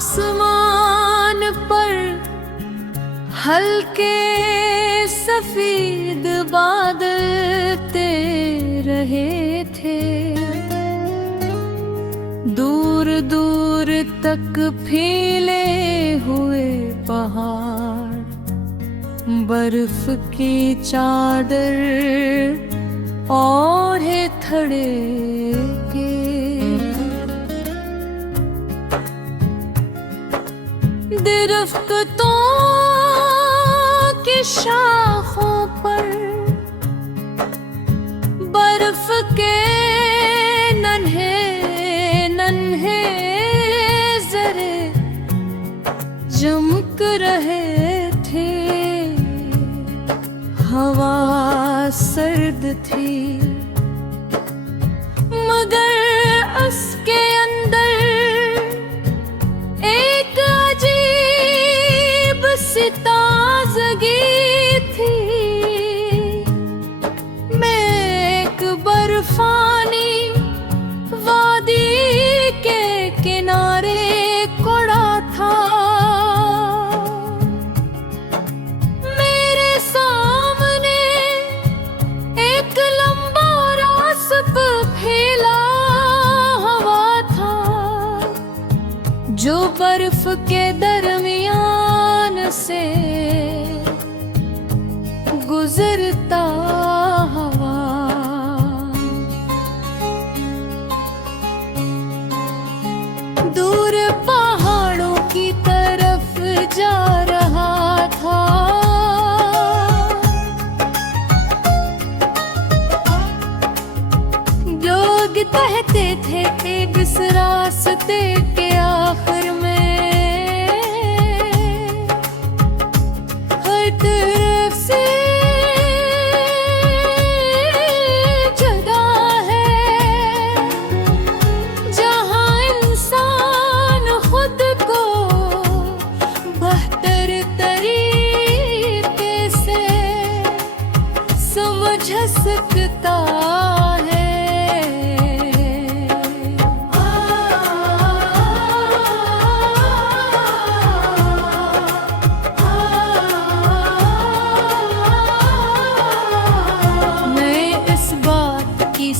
आसमान पर हल्के सफेद बादल तैर रहे थे। दूर दूर तक फैले हुए पहाड़ बर्फ की चादर ओढ़े खड़े के। दरख्तों की शाखों पर बर्फ के नन्हे नन्हे जरे चमक रहे थे। हवा सर्द थी मगर उसके अंदर एक अजीब सी ताज़गी थी। मैं एक बर्फानी वादी के किनारे खड़ा था। मेरे सामने एक लंबा रास्ता फैला हुआ था जो बर्फ के दरमियान से गुजरता हुआ। दूर पहाड़ों की तरफ जा रहा था। लोग कहते थे इस रास्ते के आखिर में हर तरफ से जगह है जहां इंसान खुद को बेहतर तरीके से समझ सकता है।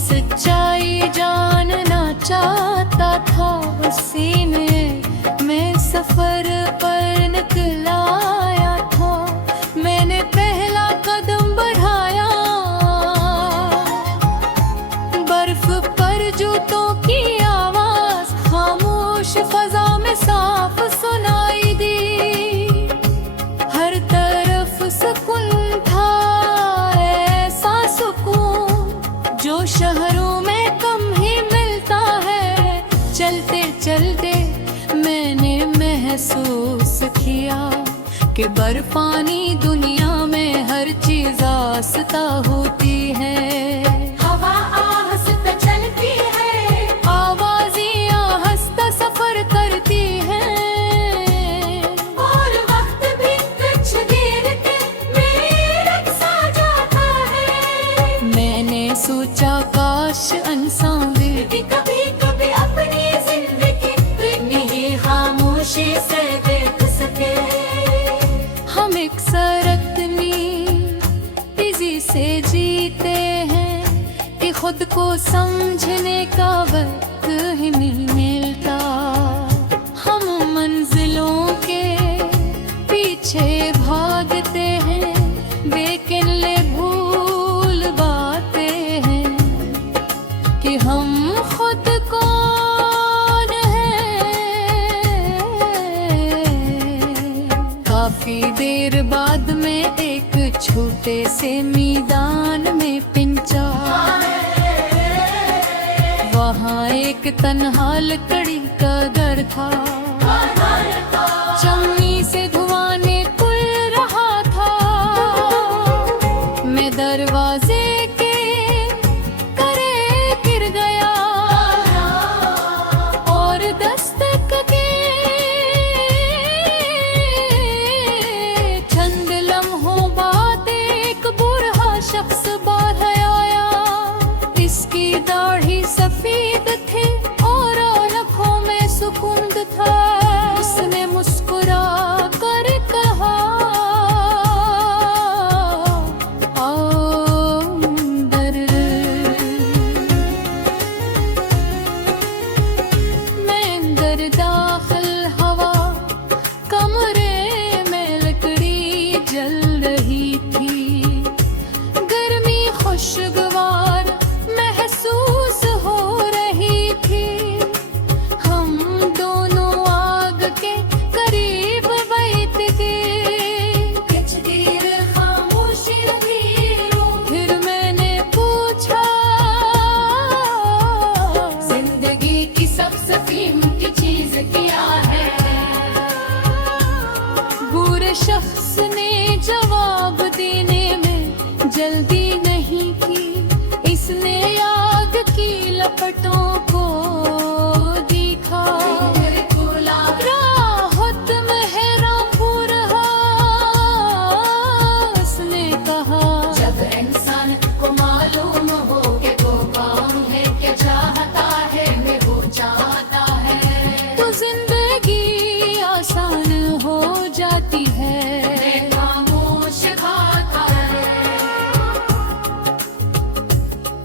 सच्चाई जानना चाहता था उसी में मैं सफर पर निकलाया था। मैंने पहला कदम बढ़ाया बर्फ पर जूतों की आवाज खामोश फजा में साफ सुनाई दी। हर तरफ सुकून था ऐसा सुकून जो शहरों में कम ही मिलता है। चलते चलते मैंने महसूस किया कि बर्फानी दुनिया में हर चीज आस्ता होती है। हवा आहिस्ता चलती है, आवाज़ें आहिस्ता सफर करती हैं और वक्त भी कुछ देर के मेरे रक्षा जाता है। मैंने सोचा काश इंसान भी कभी कभी अपनी जिंदगी इतनी ही खामोशी से देख सके। हम एक सरकनी तेजी से जीते हैं कि खुद को समझने का वक्त ही नहीं मिलता। हम मंजिलों के पीछे भागते हैं लेकिन भूल बाते हैं कि हम खुद कौन हैं। काफी देर बाद में एक छोटे से मैदान में पिंचा। वहाँ एक तन्हा लकड़ी का घर था। चमनी से धुआं निकल रहा था। मैं दरवाजे के करीब गिर गया और दस्तक के चंद लम्हों बाद एक बूढ़ा शख्स बाहर आया। इसकी दाढ़ी सफेद थी और आंखों में सुकून था। हर शख्स ने जवाब देने में जल्दी नहीं की। इसने आग की लपटों को देखा। राहत मेहरापुर उसने कहा, जब इंसान को मालूम हो कि वो कौन है, क्या चाहता है, वे वो चाहता है, तो जिंदगी आसान हो जाती है। खामोश खाता है।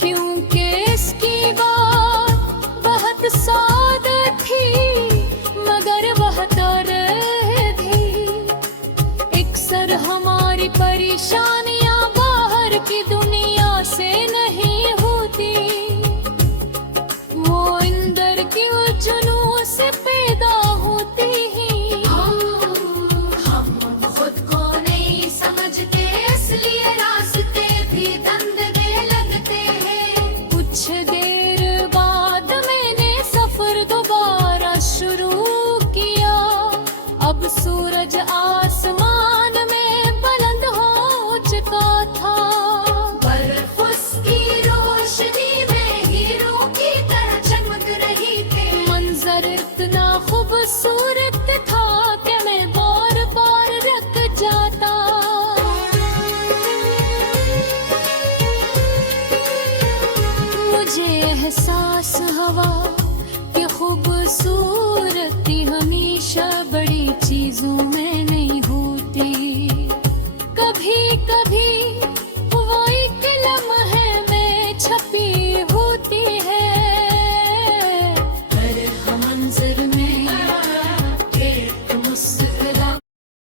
क्योंकि इसकी बात बहुत सादे थी, मगर वह तरह थी। अक्सर हमारी परेशानियां बाहर की दुनिया से नहीं होती, वो अंदर की उलझनों से पैदा होती ही। हम खुद को नहीं समझते, इसलिए रास्ते भी धंधे लगते हैं। कुछ देर बाद मैंने सफर दोबारा शुरू किया। अब सूरज आसमान में बुलंद हो चुका था। बर्फ उसकी रोशनी में हीरो की तरह चमक रही थी। मंजर इतना खूबसूरत था कि मैं बार बार रख जाता। मुझे एहसास हुआ कि खूबसूरत